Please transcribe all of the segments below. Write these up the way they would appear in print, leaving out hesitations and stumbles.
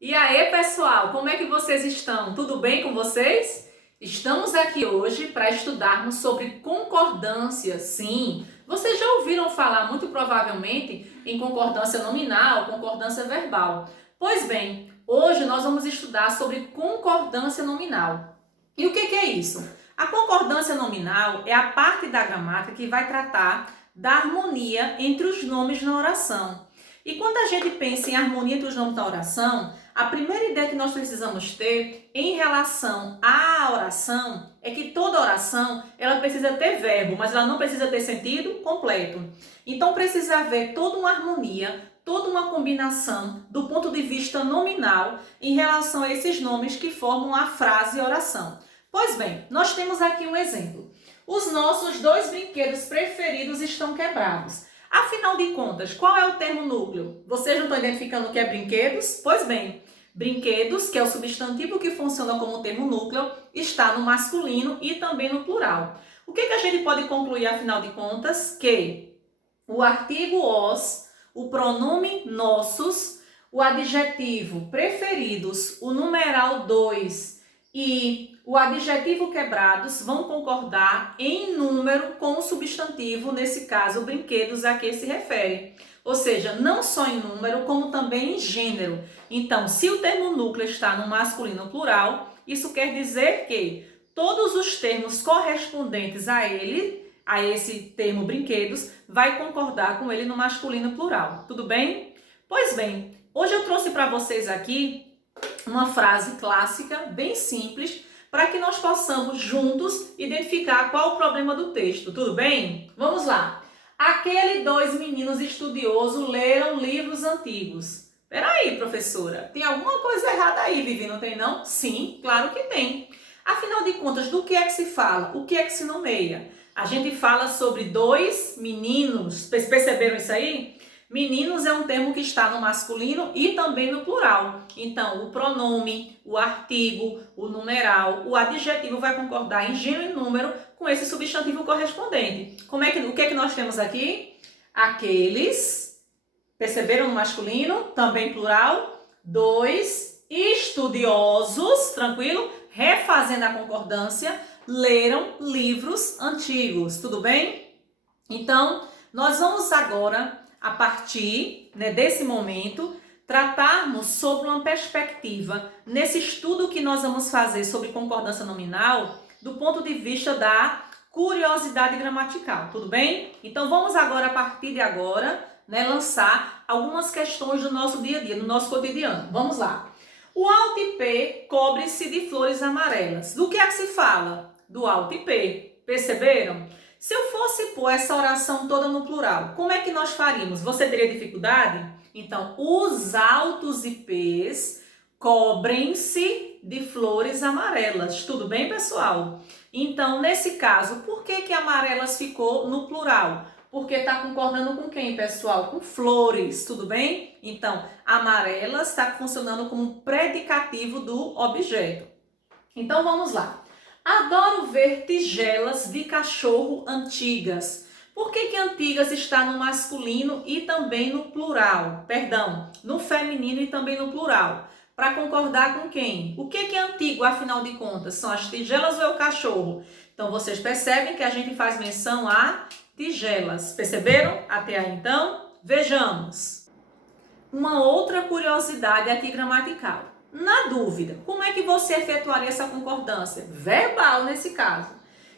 E aí, pessoal, como é que vocês estão? Tudo bem com vocês? Estamos aqui hoje para estudarmos sobre concordância. Sim, vocês já ouviram falar muito provavelmente em concordância nominal, concordância verbal. Pois bem, hoje nós vamos estudar sobre concordância nominal. E o que é isso? A concordância nominal é a parte da gramática que vai tratar da harmonia entre os nomes na oração. E quando a gente pensa em harmonia entre os nomes da oração, a primeira ideia que nós precisamos ter em relação à oração é que toda oração ela precisa ter verbo, mas ela não precisa ter sentido completo. Então precisa haver toda uma harmonia, toda uma combinação do ponto de vista nominal em relação a esses nomes que formam a frase oração. Pois bem, nós temos aqui um exemplo. Os nossos dois brinquedos preferidos estão quebrados. Afinal de contas, qual é o termo núcleo? Vocês não estão identificando o que é brinquedos? Pois bem, brinquedos, que é o substantivo que funciona como termo núcleo, está no masculino e também no plural. O que a gente pode concluir, afinal de contas? Que o artigo os, o pronome nossos, o adjetivo preferidos, o numeral 2 e o adjetivo quebrados vão concordar em número com o substantivo, nesse caso, brinquedos a que se refere. Ou seja, não só em número, como também em gênero. Então, se o termo núcleo está no masculino plural, isso quer dizer que todos os termos correspondentes a ele, a esse termo brinquedos, vai concordar com ele no masculino plural. Tudo bem? Pois bem, hoje eu trouxe para vocês aqui uma frase clássica, bem simples, para que nós possamos juntos identificar qual o problema do texto. Tudo bem? Vamos lá. Aqueles dois meninos estudiosos leram livros antigos. Peraí, professora, tem alguma coisa errada aí, Vivi, não tem não? Sim, claro que tem. Afinal de contas, do que é que se fala? O que é que se nomeia? A gente fala sobre dois meninos. Perceberam isso aí? Meninos é um termo que está no masculino e também no plural. Então, o pronome, o artigo, o numeral, o adjetivo vai concordar em gênero e número com esse substantivo correspondente. O que é que nós temos aqui? Aqueles, perceberam no masculino, também plural, dois estudiosos, tranquilo? Refazendo a concordância, leram livros antigos, tudo bem? Então, nós vamos agora, a partir desse momento, tratarmos sobre uma perspectiva, nesse estudo que nós vamos fazer sobre concordância nominal, do ponto de vista da curiosidade gramatical, tudo bem? Então vamos agora, a partir de agora, lançar algumas questões do nosso dia a dia, do nosso cotidiano. Vamos lá. O alto ipê cobre-se de flores amarelas. Do que é que se fala? Do alto ipê. Perceberam? Se eu fosse pôr essa oração toda no plural, como é que nós faríamos? Você teria dificuldade? Então, os altos ipês cobrem-se de flores amarelas. Tudo bem, pessoal? Então, nesse caso, por que amarelas ficou no plural? Porque está concordando com quem, pessoal? Com flores, tudo bem? Então, amarelas está funcionando como predicativo do objeto. Então, vamos lá. Adoro ver tigelas de cachorro antigas. Por que antigas está no masculino e também no plural? Perdão, no feminino e também no plural. Para concordar com quem? O que é antigo, afinal de contas? São as tigelas ou é o cachorro? Então, vocês percebem que a gente faz menção a tigelas. Perceberam? Até aí, então, vejamos. Uma outra curiosidade aqui gramatical. Na dúvida, como é que você efetuaria essa concordância? Verbal, nesse caso.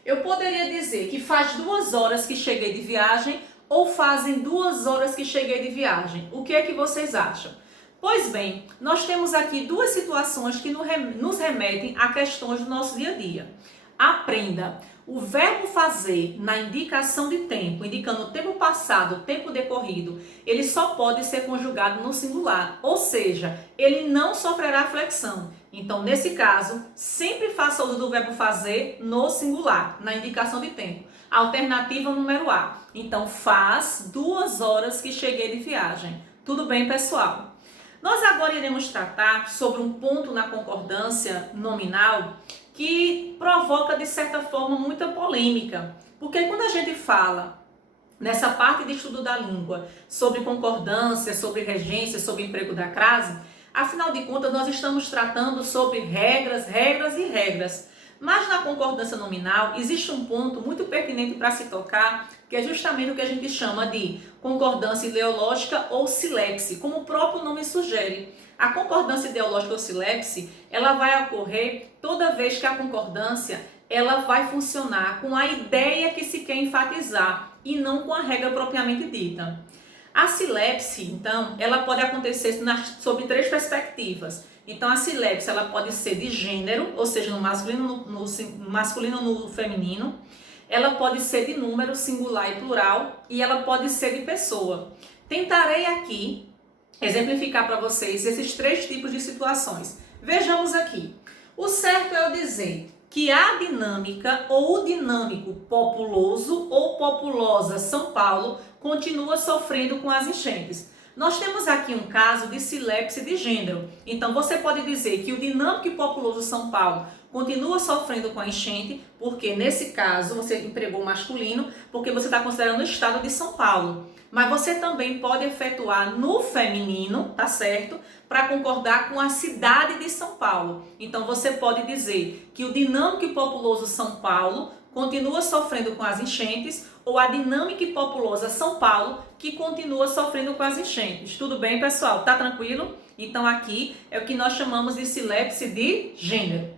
Eu poderia dizer que faz 2 horas que cheguei de viagem ou fazem 2 horas que cheguei de viagem. O que é que vocês acham? Pois bem, nós temos aqui 2 situações que nos remetem a questões do nosso dia a dia. Aprenda. O verbo fazer na indicação de tempo, indicando o tempo passado, tempo decorrido, ele só pode ser conjugado no singular, ou seja, ele não sofrerá flexão. Então, nesse caso, sempre faça uso do verbo fazer no singular, na indicação de tempo. Alternativa número A. Então, faz 2 horas que cheguei de viagem. Tudo bem, pessoal? Nós agora iremos tratar sobre um ponto na concordância nominal que provoca, de certa forma, muita polêmica. Porque quando a gente fala nessa parte de estudo da língua sobre concordância, sobre regência, sobre emprego da crase, Afinal de contas, nós estamos tratando sobre regras, regras e regras. Mas na concordância nominal existe um ponto muito pertinente para se tocar, que é justamente o que a gente chama de concordância ideológica ou silepse, como o próprio nome sugere. A concordância ideológica ou silepse, ela vai ocorrer toda vez que a concordância ela vai funcionar com a ideia que se quer enfatizar e não com a regra propriamente dita. A silepse, então, ela pode acontecer sob três perspectivas. Então, a silepse ela pode ser de gênero, ou seja, no masculino, no masculino, no feminino. Ela pode ser de número, singular e plural. E ela pode ser de pessoa. Tentarei aqui exemplificar para vocês esses três tipos de situações. Vejamos aqui. O certo é eu dizer que a dinâmica ou o dinâmico populoso ou populosa São Paulo continua sofrendo com as enchentes. Nós temos aqui um caso de silepse de gênero. Então você pode dizer que o dinâmico e populoso São Paulo continua sofrendo com a enchente, porque nesse caso você empregou masculino, porque você está considerando o estado de São Paulo. Mas você também pode efetuar no feminino, tá certo? Para concordar com a cidade de São Paulo. Então você pode dizer que o dinâmico e populoso São Paulo continua sofrendo com as enchentes, ou a dinâmica e populosa São Paulo que continua sofrendo com as enchentes. Tudo bem, pessoal? Tá tranquilo? Então aqui é o que nós chamamos de silepse de gênero.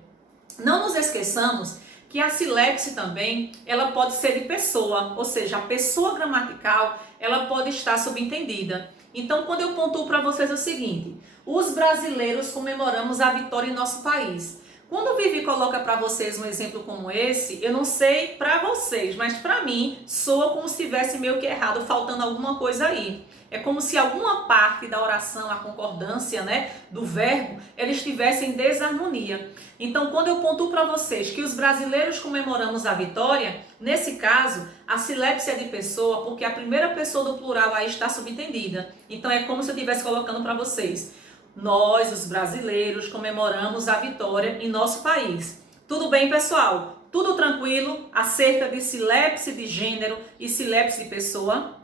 Não nos esqueçamos que a silepse também, ela pode ser de pessoa, ou seja, a pessoa gramatical, ela pode estar subentendida. Então, quando eu pontuo para vocês o seguinte, os brasileiros comemoramos a vitória em nosso país. Quando o Vivi coloca para vocês um exemplo como esse, eu não sei para vocês, mas para mim soa como se estivesse meio que errado, faltando alguma coisa aí. É como se alguma parte da oração, a concordância, né, do verbo, ela estivesse em desarmonia. Então, quando eu pontuo para vocês que os brasileiros comemoramos a vitória, nesse caso, a silepse é de pessoa, porque a primeira pessoa do plural aí está subentendida. Então, é como se eu estivesse colocando para vocês: nós, os brasileiros, comemoramos a vitória em nosso país. Tudo bem, pessoal? Tudo tranquilo acerca de silepse de gênero e silepse de pessoa?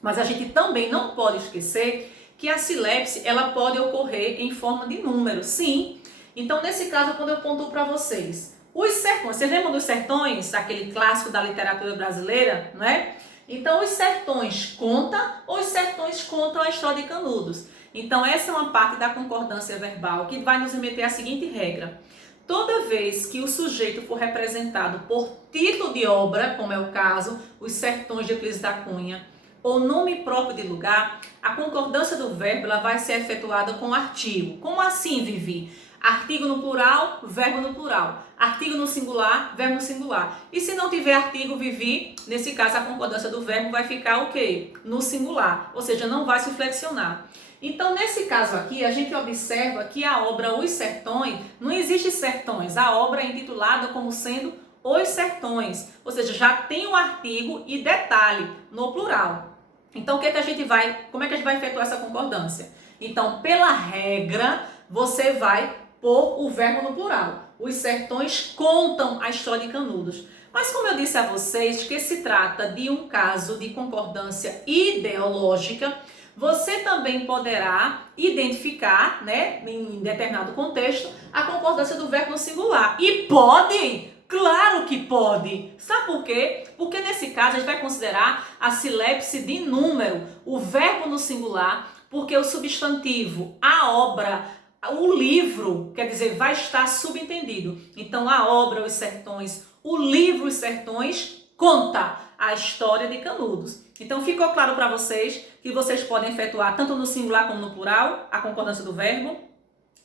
Mas a gente também não pode esquecer que a silepse ela pode ocorrer em forma de número, sim. Então, nesse caso, quando eu pontuo para vocês, os sertões, vocês lembram dos sertões, aquele clássico da literatura brasileira, não é? Então, os sertões conta ou os sertões contam a história de Canudos. Então, essa é uma parte da concordância verbal que vai nos remeter à seguinte regra. Toda vez que o sujeito for representado por título de obra, como é o caso, Os Sertões de Euclides da Cunha, ou nome próprio de lugar, a concordância do verbo ela vai ser efetuada com artigo. Como assim, Vivi? Artigo no plural, verbo no plural. Artigo no singular, verbo no singular. E se não tiver artigo, Vivi, nesse caso a concordância do verbo vai ficar o quê? No singular, ou seja, não vai se flexionar. Então, nesse caso aqui, a gente observa que a obra Os Sertões, não existe sertões, a obra é intitulada como sendo Os Sertões, ou seja, já tem o artigo e detalhe no plural. Então, como é que a gente vai efetuar essa concordância? Então, pela regra, você vai pôr o verbo no plural. Os sertões contam a história de Canudos. Mas como eu disse a vocês que se trata de um caso de concordância ideológica, você também poderá identificar, né, em determinado contexto, a concordância do verbo no singular. E pode! Claro que pode! Sabe por quê? Porque nesse caso a gente vai considerar a silepse de número, o verbo no singular, porque o substantivo, a obra, o livro, quer dizer, vai estar subentendido. Então a obra Os Sertões, o livro Os Sertões conta a história de Canudos. Então ficou claro para vocês que vocês podem efetuar tanto no singular como no plural a concordância do verbo?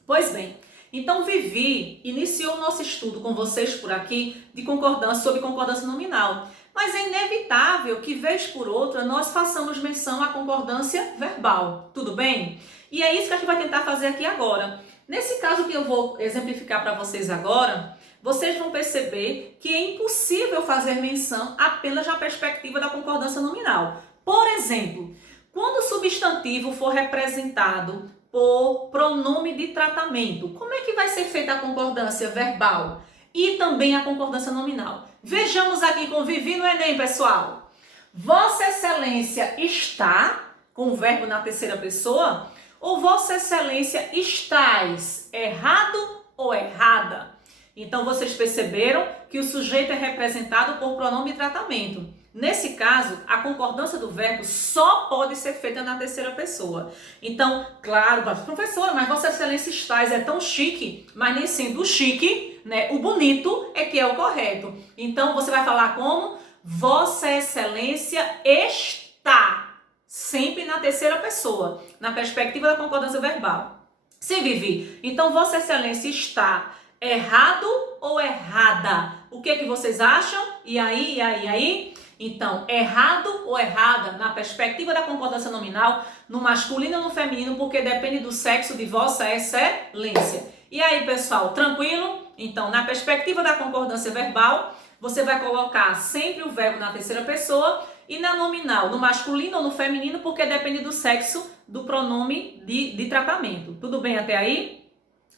Pois bem, então Vivi iniciou o nosso estudo com vocês por aqui de concordância sobre concordância nominal. Mas é inevitável que, vez por outra, nós façamos menção à concordância verbal. Tudo bem? E é isso que a gente vai tentar fazer aqui agora. Nesse caso que eu vou exemplificar para vocês agora, vocês vão perceber que é impossível fazer menção apenas na perspectiva da concordância nominal. Por exemplo, quando o substantivo for representado por pronome de tratamento, como é que vai ser feita a concordância verbal e também a concordância nominal? Vejamos aqui com Vivi no Enem, pessoal. Vossa Excelência está, com o verbo na terceira pessoa, Ou Vossa Excelência estás errado ou errada? Então, vocês perceberam que o sujeito é representado por pronome de tratamento. Nesse caso, a concordância do verbo só pode ser feita na terceira pessoa. Então, claro, professora, mas Vossa Excelência estás é tão chique, mas nem sendo chique, né? O bonito é que é o correto. Então, você vai falar como? Vossa Excelência está. Sempre na terceira pessoa, na perspectiva da concordância verbal. Sim, Vivi. Então, Vossa Excelência está errado ou errada? O que é que vocês acham? E aí? Então, errado ou errada, na perspectiva da concordância nominal, no masculino ou no feminino, porque depende do sexo de Vossa Excelência. E aí, pessoal, tranquilo? Então, na perspectiva da concordância verbal, você vai colocar sempre o verbo na terceira pessoa e na nominal, no masculino ou no feminino, porque depende do sexo do pronome de tratamento. Tudo bem até aí?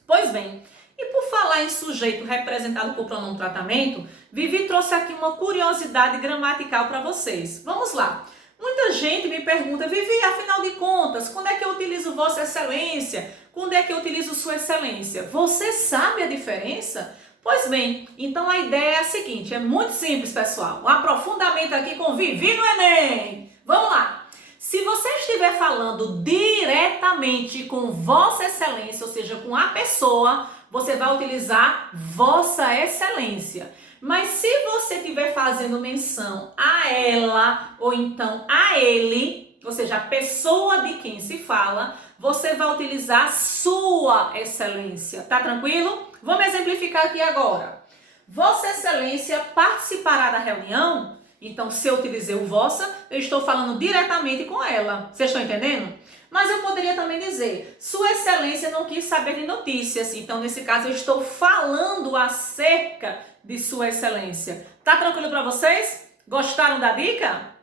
Pois bem, e por falar em sujeito representado por pronome tratamento, Vivi trouxe aqui uma curiosidade gramatical para vocês. Vamos lá. Muita gente me pergunta, Vivi, afinal de contas, quando é que eu utilizo Vossa Excelência? Quando é que eu utilizo Sua Excelência? Você sabe a diferença? Pois bem, então a ideia é a seguinte, é muito simples, pessoal. Um aprofundamento aqui com Vivi no Enem. Vamos lá. Se você estiver falando diretamente com Vossa Excelência, ou seja, com a pessoa, você vai utilizar Vossa Excelência. Mas se você estiver fazendo menção a ela ou então a ele, ou seja, a pessoa de quem se fala, você vai utilizar Sua Excelência. Tá tranquilo? Vamos exemplificar aqui agora. Vossa Excelência participará da reunião? Então, se eu utilizei o vossa, eu estou falando diretamente com ela. Vocês estão entendendo? Mas eu poderia também dizer, Sua Excelência não quis saber de notícias. Então, nesse caso, eu estou falando acerca de Sua Excelência. Tá tranquilo para vocês? Gostaram da dica?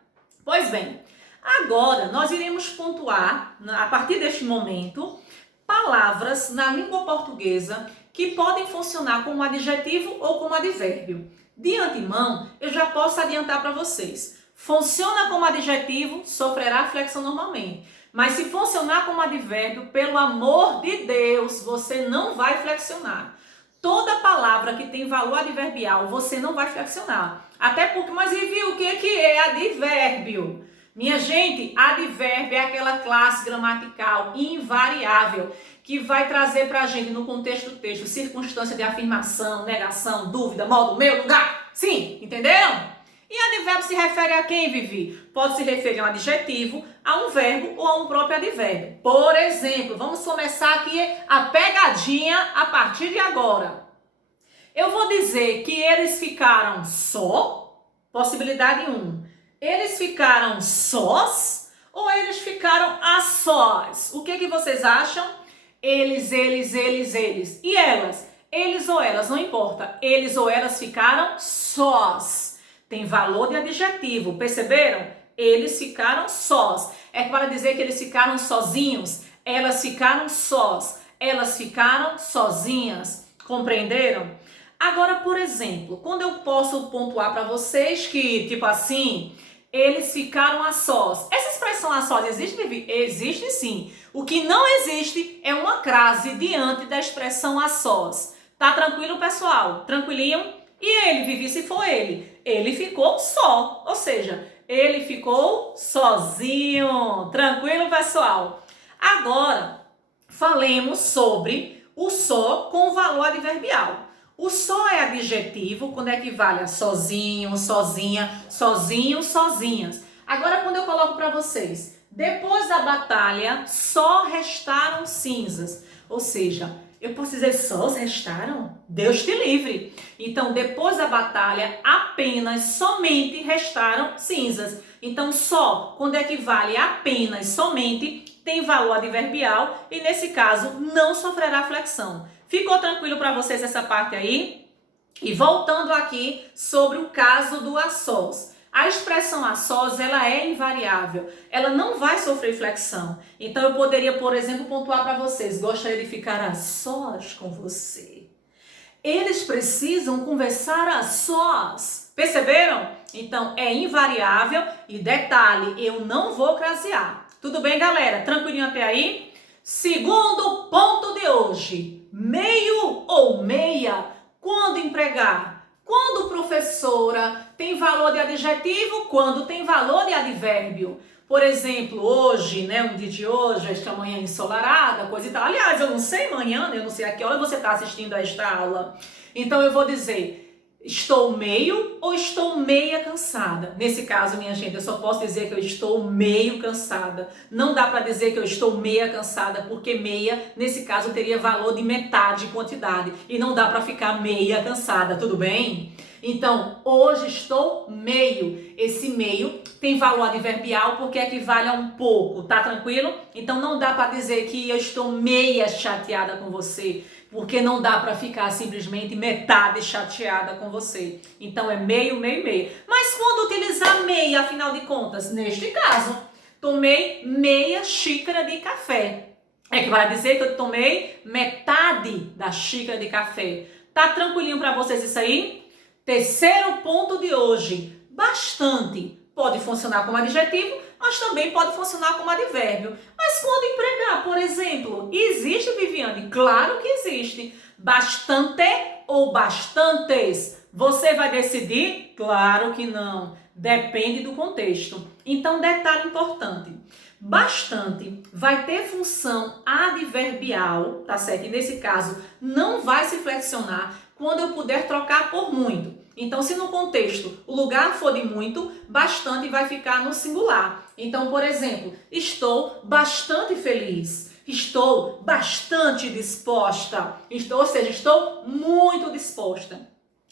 Pois bem, agora nós iremos pontuar, a partir deste momento, palavras na língua portuguesa que podem funcionar como adjetivo ou como advérbio. De antemão, eu já posso adiantar para vocês. Funciona como adjetivo, sofrerá flexão normalmente. Mas se funcionar como advérbio, pelo amor de Deus, você não vai flexionar. Toda palavra que tem valor adverbial, você não vai flexionar. Até porque, mas Vivi, o que é advérbio? Minha gente, advérbio é aquela classe gramatical invariável que vai trazer para a gente no contexto do texto circunstância de afirmação, negação, dúvida, modo, meio, lugar. Sim, entenderam? E advérbio se refere a quem, Vivi? Pode se referir a um adjetivo, a um verbo ou a um próprio advérbio. Por exemplo, vamos começar aqui a pegadinha a partir de agora. Eu vou dizer que eles ficaram só, possibilidade 1. Eles ficaram sós ou eles ficaram a sós? O que vocês acham? Eles. E elas? Eles ou elas, não importa. Eles ou elas ficaram sós. Tem valor de adjetivo, perceberam? Eles ficaram sós. É para dizer que eles ficaram sozinhos. Elas ficaram sós. Elas ficaram sozinhas. Compreenderam? Agora, por exemplo, quando eu posso pontuar para vocês que, tipo assim, eles ficaram a sós. Essa expressão a sós existe, Vivi? Existe sim. O que não existe é uma crase diante da expressão a sós. Tá tranquilo, pessoal? Tranquilinho? E ele, Vivi, se for ele? Ele ficou só, ou seja, ele ficou sozinho. Tranquilo, pessoal? Agora, falemos sobre o só com valor adverbial. O só é adjetivo quando equivale a sozinho, sozinha, sozinho, sozinhas. Agora, quando eu coloco para vocês, depois da batalha, só restaram cinzas. Ou seja, eu posso dizer só restaram? Deus te livre. Então, depois da batalha, apenas, somente restaram cinzas. Então, só, quando equivale a apenas, somente, tem valor adverbial e, nesse caso, não sofrerá flexão. Ficou tranquilo para vocês essa parte aí? E voltando aqui sobre o caso do a sós. A expressão a sós, ela é invariável. Ela não vai sofrer flexão. Então, eu poderia, por exemplo, pontuar para vocês. Gostaria de ficar a sós com você. Eles precisam conversar a sós. Perceberam? Então, é invariável. E detalhe, eu não vou crasear. Tudo bem, galera? Tranquilinho até aí? Segundo ponto de hoje, meio ou meia, quando empregar? Quando professora tem valor de adjetivo, quando tem valor de advérbio. Por exemplo, hoje, né, um dia de hoje, esta manhã ensolarada, coisa e tal. Aliás, eu não sei amanhã, eu não sei a que hora você está assistindo a esta aula. Então eu vou dizer, estou meio ou estou meia cansada? Nesse caso, minha gente, eu só posso dizer que eu estou meio cansada. Não dá para dizer que eu estou meia cansada, porque meia, nesse caso, teria valor de metade quantidade. E não dá para ficar meia cansada, tudo bem? Então, hoje estou meio. Esse meio tem valor adverbial porque equivale a um pouco, tá tranquilo? Então não dá para dizer que eu estou meia chateada com você, porque não dá para ficar simplesmente metade chateada com você. Então é meio, meio, meio. Mas quando utilizar meia, afinal de contas, neste caso, tomei meia xícara de café. Equivale a dizer que eu tomei metade da xícara de café. Tá tranquilinho para vocês isso aí? Terceiro ponto de hoje, bastante. Pode funcionar como adjetivo, mas também pode funcionar como advérbio. Mas quando empregar, por exemplo, existe, Viviane? Claro que existe. Bastante ou bastantes? Você vai decidir? Claro que não. Depende do contexto. Então, detalhe importante. Bastante vai ter função adverbial, tá certo? E nesse caso, não vai se flexionar quando eu puder trocar por muito. Então, se no contexto o lugar for de muito, bastante vai ficar no singular. Então, por exemplo, estou bastante feliz. Estou bastante disposta. Ou seja, estou muito disposta.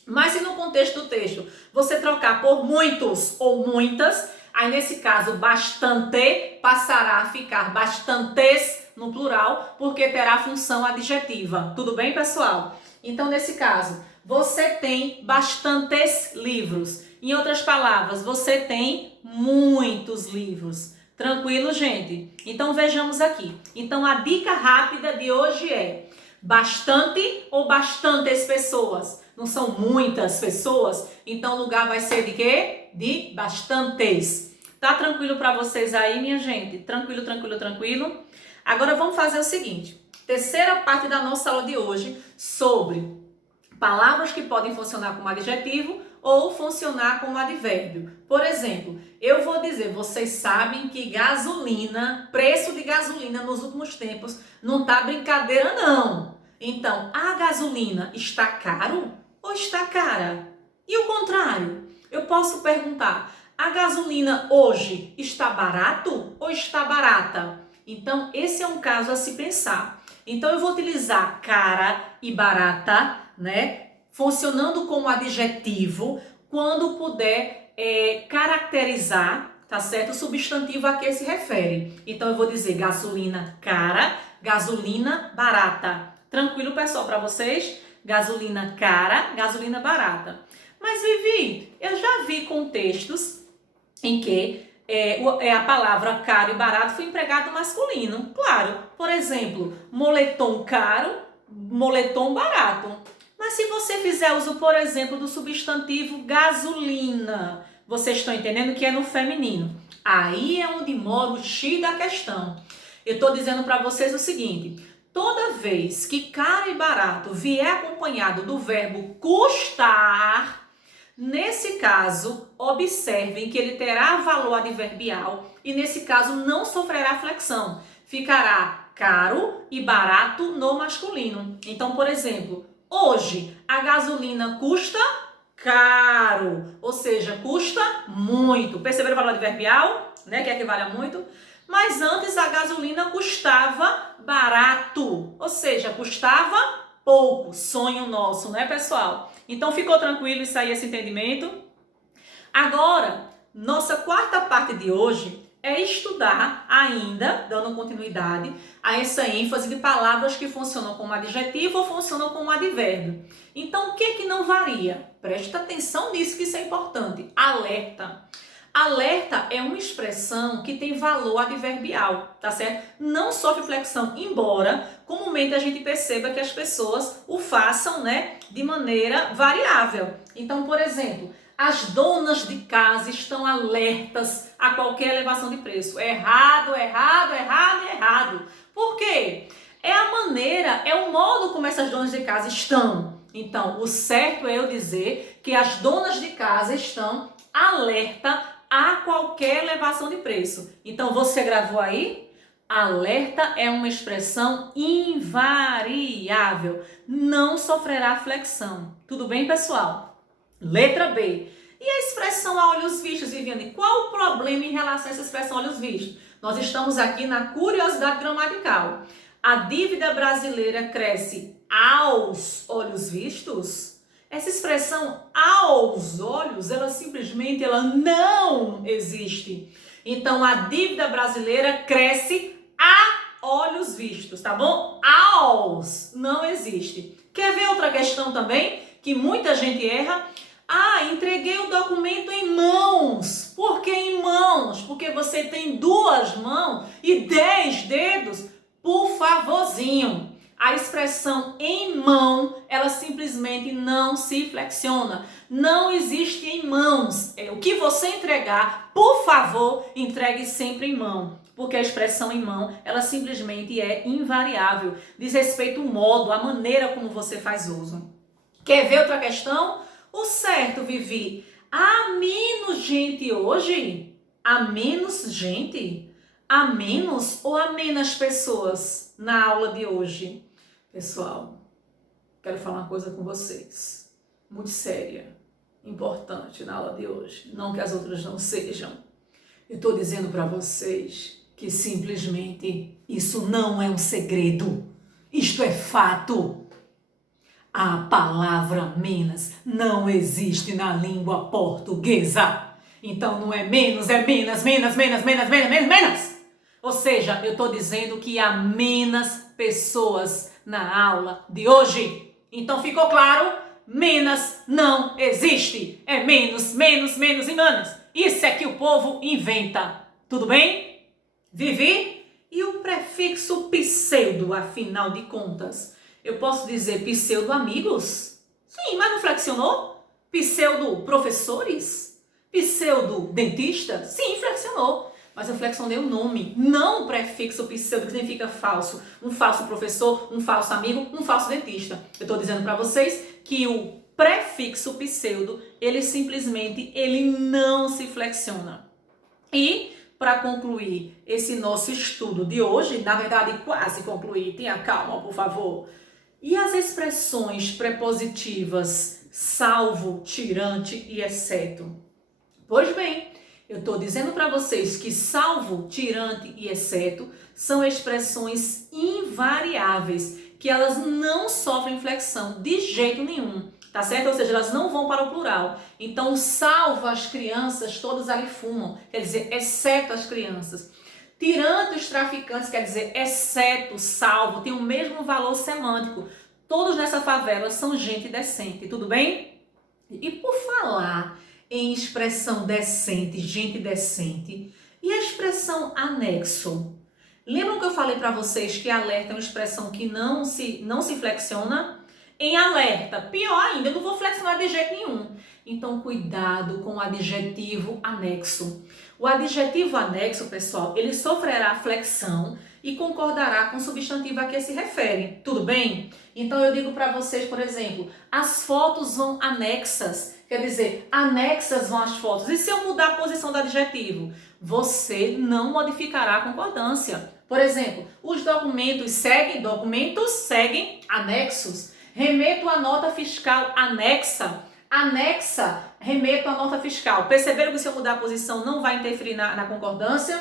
Mas se no contexto do texto você trocar por muitos ou muitas, aí nesse caso bastante passará a ficar bastantes no plural, porque terá função adjetiva. Tudo bem, pessoal? Então, nesse caso, você tem bastantes livros. Em outras palavras, você tem muitos livros. Tranquilo, gente? Então, vejamos aqui. Então, a dica rápida de hoje é bastante ou bastantes pessoas. Não são muitas pessoas, então o lugar vai ser de quê? De bastantes. Tá tranquilo para vocês aí, minha gente? Tranquilo, tranquilo, tranquilo? Agora vamos fazer o seguinte. Terceira parte da nossa aula de hoje sobre palavras que podem funcionar como adjetivo ou funcionar como advérbio. Por exemplo, eu vou dizer, vocês sabem que gasolina, preço de gasolina nos últimos tempos não tá brincadeira não. Então, a gasolina está caro ou está cara? E o contrário, eu posso perguntar, a gasolina hoje está barato ou está barata? Então, esse é um caso a se pensar. Então, eu vou utilizar cara e barata, né? Funcionando como adjetivo, quando puder caracterizar, tá certo? O substantivo a que se refere. Então, eu vou dizer gasolina cara, gasolina barata. Tranquilo, pessoal, para vocês? Gasolina cara, gasolina barata. Mas, Vivi, eu já vi contextos em que a palavra caro e barato foi empregado masculino. Claro, por exemplo, moletom caro, moletom barato. Mas se você fizer uso, por exemplo, do substantivo gasolina, vocês estão entendendo que é no feminino. Aí é onde mora o X da questão. Eu estou dizendo para vocês o seguinte, toda vez que caro e barato vier acompanhado do verbo custar, nesse caso, observem que ele terá valor adverbial e nesse caso não sofrerá flexão. Ficará caro e barato no masculino. Então, por exemplo, hoje a gasolina custa caro, ou seja, custa muito. Perceberam o valor adverbial, né, que equivale a muito? Mas antes a gasolina custava barato, ou seja, custava pouco. Sonho nosso, né, pessoal? Então, ficou tranquilo isso aí, esse entendimento? Agora, nossa quarta parte de hoje é estudar ainda, dando continuidade a essa ênfase de palavras que funcionam como adjetivo ou funcionam como advérbio. Então, o que é que não varia? Presta atenção nisso, que isso é importante. Alerta. Alerta é uma expressão que tem valor adverbial, tá certo? Não sofre flexão, embora comumente a gente perceba que as pessoas o façam, né, de maneira variável. Então, por exemplo, as donas de casa estão alertas a qualquer elevação de preço. Errado, errado, errado, errado. Por quê? É a maneira, é o modo como essas donas de casa estão. Então, o certo é eu dizer que as donas de casa estão alerta a qualquer elevação de preço. Então, você gravou aí? Alerta é uma expressão invariável. Não sofrerá flexão. Tudo bem, pessoal? Letra B. E a expressão a olhos vistos, Viviane? Qual o problema em relação a essa expressão a olhos vistos? Nós estamos aqui na curiosidade gramatical. A dívida brasileira cresce aos olhos vistos? Essa expressão aos olhos, ela não existe. Então, a dívida brasileira cresce a olhos vistos, tá bom? Aos não existe. Quer ver outra questão também que muita gente erra? Entreguei o documento em mãos. Por que em mãos? Porque você tem 2 mãos e 10 dedos. Por favorzinho. A expressão em mão, ela simplesmente não se flexiona. Não existe em mãos. É o que você entregar, por favor, entregue sempre em mão. Porque a expressão em mão, ela simplesmente é invariável. Diz respeito ao modo, à maneira como você faz uso. Quer ver outra questão? O certo, Vivi, há menos gente hoje? Há menos gente? Há menos ou há menos pessoas na aula de hoje? Pessoal, quero falar uma coisa com vocês, muito séria, importante na aula de hoje, não que as outras não sejam. Eu estou dizendo para vocês que simplesmente isso não é um segredo, isto é fato. A palavra menos não existe na língua portuguesa. Então não é menos, é menos. Ou seja, eu estou dizendo que há menos pessoas na aula de hoje. Então ficou claro? Menos não existe. É menos e menos. Isso é que o povo inventa. Tudo bem? Vivi? E o prefixo pseudo, afinal de contas? Eu posso dizer pseudo amigos? Sim, mas não flexionou? Pseudo professores? Pseudo dentista? Sim, flexionou. Mas eu flexionei o nome, não o prefixo pseudo, que significa falso. Um falso professor, um falso amigo, um falso dentista. Eu estou dizendo para vocês que o prefixo pseudo, ele não se flexiona. E, para concluir esse nosso estudo de hoje, na verdade quase concluir, tenha calma, por favor. E as expressões prepositivas salvo, tirante e exceto? Pois bem, eu estou dizendo para vocês que salvo, tirante e exceto são expressões invariáveis, que elas não sofrem flexão de jeito nenhum, tá certo? Ou seja, elas não vão para o plural. Então, salvo as crianças, todos ali fumam, quer dizer, exceto as crianças. Tirante os traficantes, quer dizer, exceto, salvo, tem o mesmo valor semântico. Todos nessa favela são gente decente, tudo bem? E por falar em expressão decente, gente decente, e a expressão anexo? Lembram que eu falei para vocês que alerta é uma expressão que não se flexiona? Em alerta, pior ainda, eu não vou flexionar de jeito nenhum. Então, cuidado com o adjetivo anexo. O adjetivo anexo, pessoal, ele sofrerá flexão e concordará com o substantivo a que se refere. Tudo bem? Então, eu digo para vocês, por exemplo, as fotos vão anexas. Quer dizer, anexas vão as fotos. E se eu mudar a posição do adjetivo? Você não modificará a concordância. Por exemplo, os documentos seguem anexos. Remeto a nota fiscal anexa. Remeto a nota fiscal. Perceberam que se eu mudar a posição não vai interferir na concordância?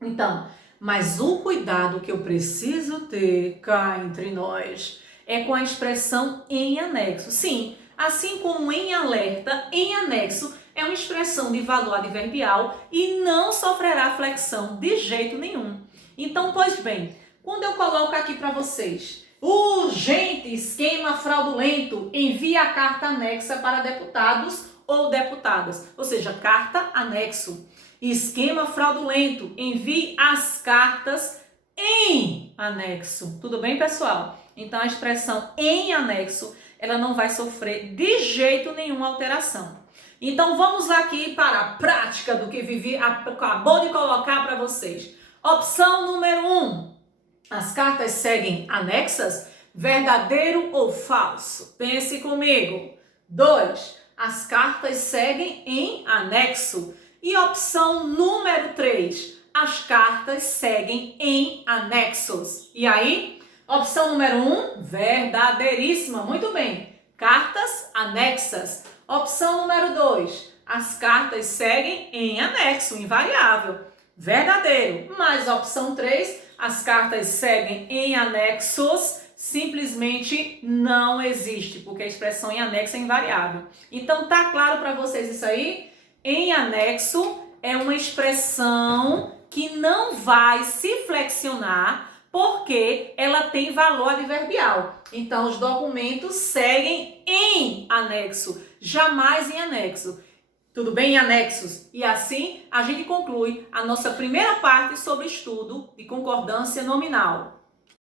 Então, mas o cuidado que eu preciso ter cá entre nós é com a expressão em anexo. Sim, assim como em alerta, em anexo é uma expressão de valor adverbial e não sofrerá flexão de jeito nenhum. Então, pois bem, quando eu coloco aqui para vocês, urgente esquema fraudulento, envia a carta anexa para deputados ou deputadas. Ou seja, carta anexo. Esquema fraudulento, envie as cartas em anexo. Tudo bem, pessoal? Então, a expressão em anexo, ela não vai sofrer de jeito nenhum alteração. Então, vamos aqui para a prática do que Vivi acabou de colocar para vocês. Opção número 1. As cartas seguem anexas? Verdadeiro ou falso? Pense comigo. 2. As cartas seguem em anexo. E opção número 3. As cartas seguem em anexos. E aí? Opção número 1, verdadeiríssima. Muito bem. Cartas anexas. Opção número 2. As cartas seguem em anexo, invariável. Verdadeiro. Mas opção 3, as cartas seguem em anexos, simplesmente não existe, porque a expressão em anexo é invariável. Então, tá claro para vocês isso aí? Em anexo é uma expressão que não vai se flexionar porque ela tem valor adverbial. Então, os documentos seguem em anexo, jamais em anexo. Tudo bem, em anexos? E assim, a gente conclui a nossa primeira parte sobre estudo de concordância nominal.